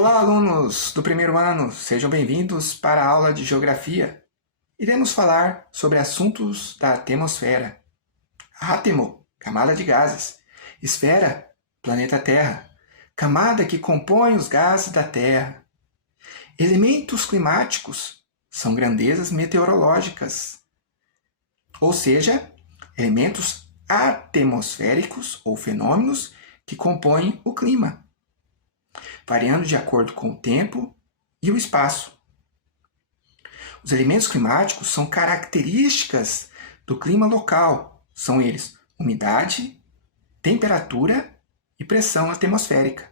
Olá, alunos do primeiro ano, sejam bem-vindos para a aula de Geografia. Iremos falar sobre assuntos da atmosfera. Átomo, camada de gases. Esfera, planeta Terra, camada que compõe os gases da Terra. Elementos climáticos são grandezas meteorológicas, ou seja, elementos atmosféricos ou fenômenos que compõem o clima, variando de acordo com o tempo e o espaço. Os elementos climáticos são características do clima local. São eles umidade, temperatura e pressão atmosférica.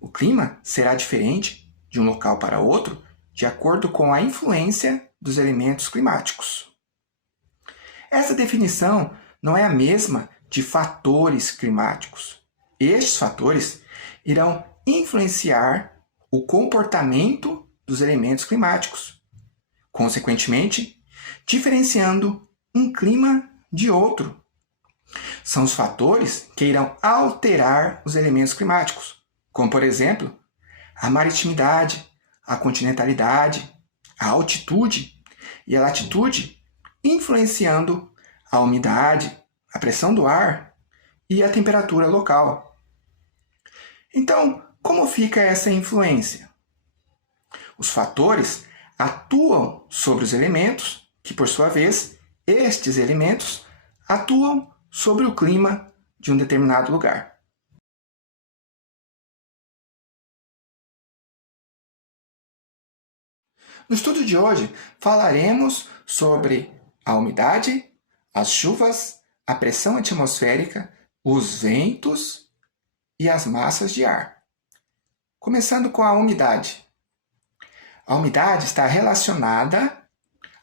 O clima será diferente de um local para outro de acordo com a influência dos elementos climáticos. Essa definição não é a mesma de fatores climáticos. Estes fatores irão influenciar o comportamento dos elementos climáticos, consequentemente, diferenciando um clima de outro. São os fatores que irão alterar os elementos climáticos, como, por exemplo, a maritimidade, a continentalidade, a altitude e a latitude, influenciando a umidade, a pressão do ar e a temperatura local. Então, como fica essa influência? Os fatores atuam sobre os elementos, que por sua vez, estes elementos atuam sobre o clima de um determinado lugar. No estudo de hoje, falaremos sobre a umidade, as chuvas, a pressão atmosférica, os ventos e as massas de ar. Começando com a umidade. A umidade está relacionada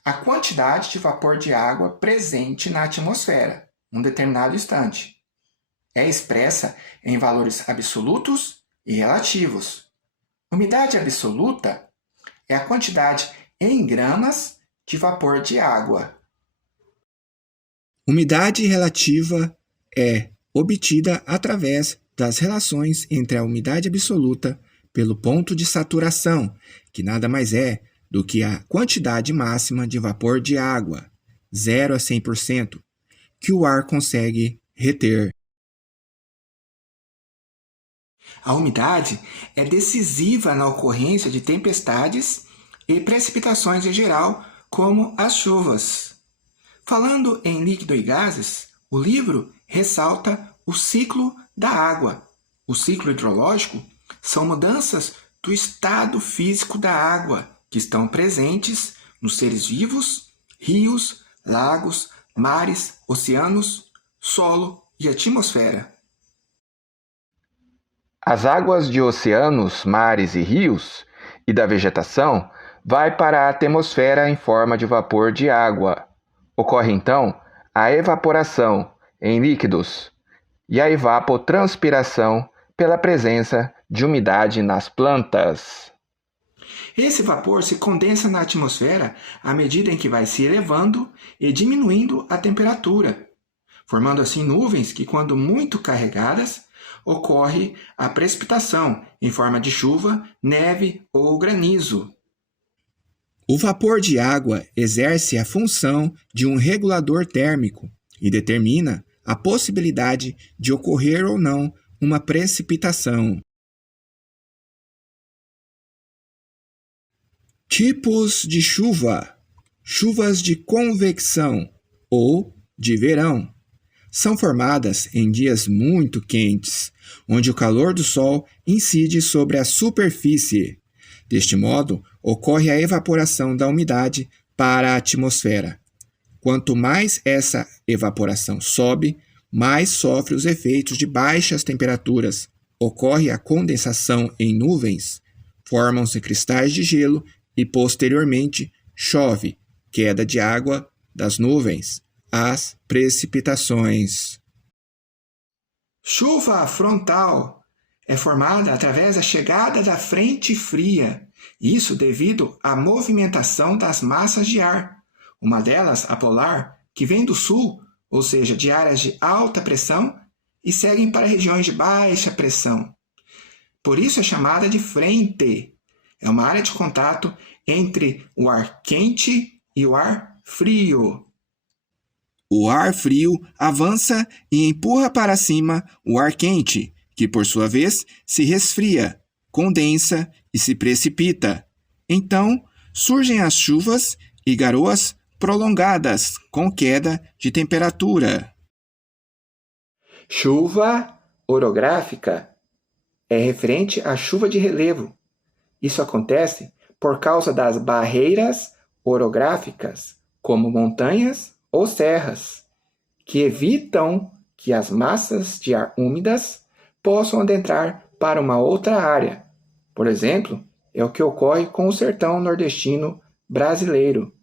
à quantidade de vapor de água presente na atmosfera, num determinado instante. É expressa em valores absolutos e relativos. Umidade absoluta é a quantidade em gramas de vapor de água. Umidade relativa é obtida através das relações entre a umidade absoluta pelo ponto de saturação, que nada mais é do que a quantidade máxima de vapor de água, 0 a 100%, que o ar consegue reter. A umidade é decisiva na ocorrência de tempestades e precipitações em geral, como as chuvas. Falando em líquido e gases, o livro ressalta o ciclo da água. O ciclo hidrológico são mudanças do estado físico da água que estão presentes nos seres vivos, rios, lagos, mares, oceanos, solo e atmosfera. As águas de oceanos, mares e rios e da vegetação vai para a atmosfera em forma de vapor de água. Ocorre então a evaporação em líquidos e a evapotranspiração pela presença de umidade nas plantas. Esse vapor se condensa na atmosfera à medida em que vai se elevando e diminuindo a temperatura, formando assim nuvens que, quando muito carregadas, ocorre a precipitação em forma de chuva, neve ou granizo. O vapor de água exerce a função de um regulador térmico e determina a possibilidade de ocorrer ou não uma precipitação. Tipos de chuva: chuvas de convecção ou de verão. São formadas em dias muito quentes, onde o calor do sol incide sobre a superfície. Deste modo, ocorre a evaporação da umidade para a atmosfera. Quanto mais essa evaporação sobe, mais sofre os efeitos de baixas temperaturas. Ocorre a condensação em nuvens, formam-se cristais de gelo e, posteriormente, chove, queda de água das nuvens, as precipitações. Chuva frontal é formada através da chegada da frente fria, isso devido à movimentação das massas de ar. Uma delas, a polar, que vem do sul, ou seja, de áreas de alta pressão, e seguem para regiões de baixa pressão. Por isso é chamada de frente. É uma área de contato entre o ar quente e o ar frio. O ar frio avança e empurra para cima o ar quente, que por sua vez se resfria, condensa e se precipita. Então, surgem as chuvas e garoas prolongadas com queda de temperatura. Chuva orográfica é referente à chuva de relevo. Isso acontece por causa das barreiras orográficas, como montanhas ou serras, que evitam que as massas de ar úmidas possam adentrar para uma outra área. Por exemplo, é o que ocorre com o sertão nordestino brasileiro.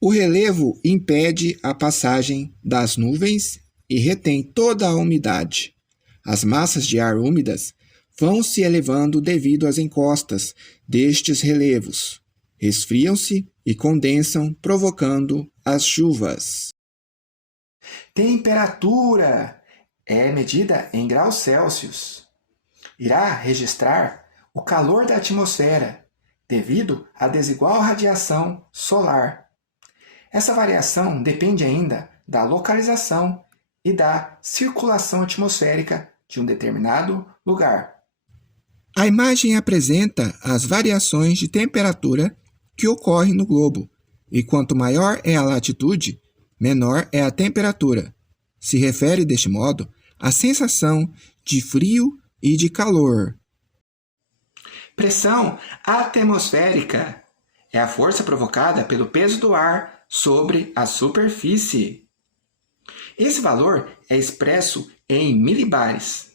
O relevo impede a passagem das nuvens e retém toda a umidade. As massas de ar úmidas vão se elevando devido às encostas destes relevos. Resfriam-se e condensam, provocando as chuvas. Temperatura é medida em graus Celsius. Irá registrar o calor da atmosfera devido à desigual radiação solar. Essa variação depende ainda da localização e da circulação atmosférica de um determinado lugar. A imagem apresenta as variações de temperatura que ocorrem no globo, e quanto maior é a latitude, menor é a temperatura. Se refere, deste modo, à sensação de frio e de calor. Pressão atmosférica é a força provocada pelo peso do ar sobre a superfície. Esse valor é expresso em milibares.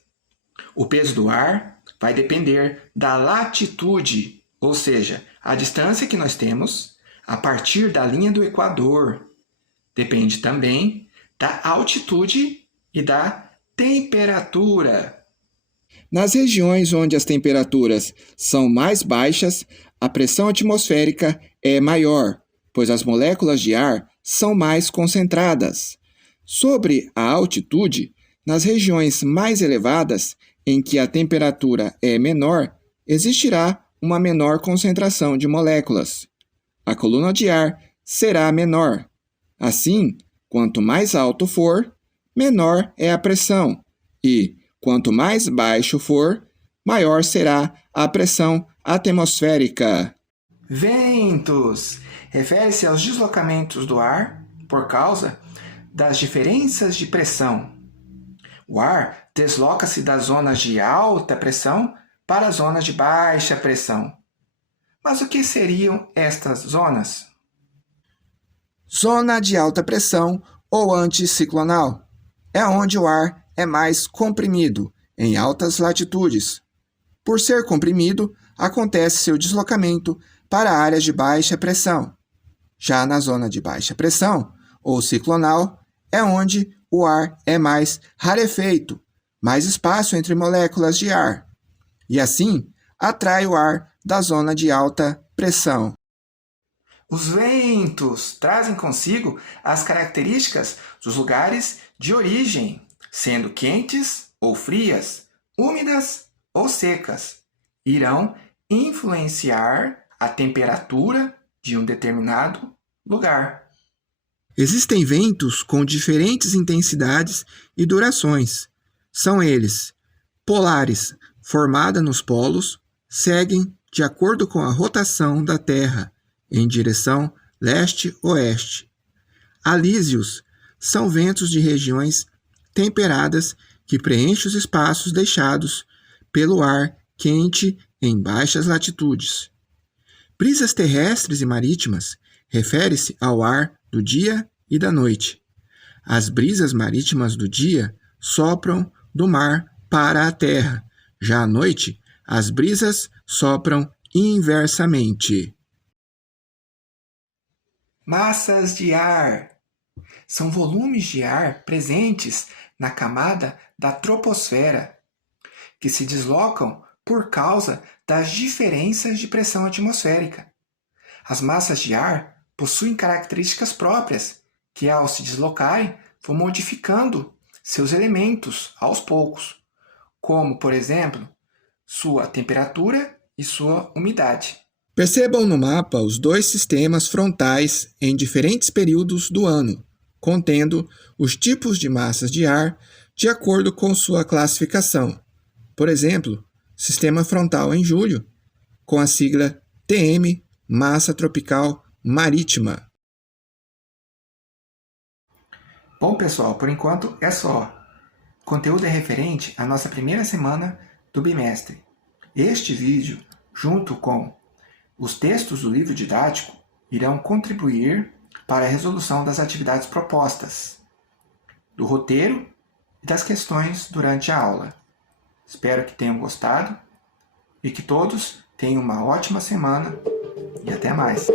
O peso do ar vai depender da latitude, ou seja, a distância que nós temos a partir da linha do Equador. Depende também da altitude e da temperatura. Nas regiões onde as temperaturas são mais baixas, a pressão atmosférica é maior, pois as moléculas de ar são mais concentradas. Sobre a altitude, nas regiões mais elevadas, em que a temperatura é menor, existirá uma menor concentração de moléculas. A coluna de ar será menor. Assim, quanto mais alto for, menor é a pressão, e, quanto mais baixo for, maior será a pressão atmosférica. Ventos refere-se aos deslocamentos do ar por causa das diferenças de pressão. O ar desloca-se das zonas de alta pressão para as zonas de baixa pressão. Mas o que seriam estas zonas? Zona de alta pressão ou anticiclonal é onde o ar é mais comprimido em altas latitudes. Por ser comprimido, acontece seu deslocamento para áreas de baixa pressão. Já na zona de baixa pressão, ou ciclonal, é onde o ar é mais rarefeito, mais espaço entre moléculas de ar, e assim atrai o ar da zona de alta pressão. Os ventos trazem consigo as características dos lugares de origem, sendo quentes ou frias, úmidas ou secas. Irão influenciar a temperatura de um determinado lugar. Existem ventos com diferentes intensidades e durações. São eles: polares, formada nos polos, seguem de acordo com a rotação da Terra, em direção leste-oeste. Alísios são ventos de regiões temperadas que preenchem os espaços deixados pelo ar quente em baixas latitudes. Brisas terrestres e marítimas refere-se ao ar do dia e da noite. As brisas marítimas do dia sopram do mar para a terra. Já à noite, as brisas sopram inversamente. Massas de ar são volumes de ar presentes na camada da troposfera, que se deslocam por causa das diferenças de pressão atmosférica. As massas de ar possuem características próprias, que ao se deslocarem vão modificando seus elementos aos poucos. como, por exemplo, sua temperatura e sua umidade. Percebam no mapa os dois sistemas frontais em diferentes períodos do ano, contendo os tipos de massas de ar de acordo com sua classificação. Por exemplo, sistema frontal em julho, com a sigla TM, massa tropical marítima. Bom, pessoal, por enquanto é só. O conteúdo é referente à nossa primeira semana do bimestre. Este vídeo, junto com os textos do livro didático, irão contribuir para a resolução das atividades propostas, do roteiro e das questões durante a aula. Espero que tenham gostado e que todos tenham uma ótima semana e até mais!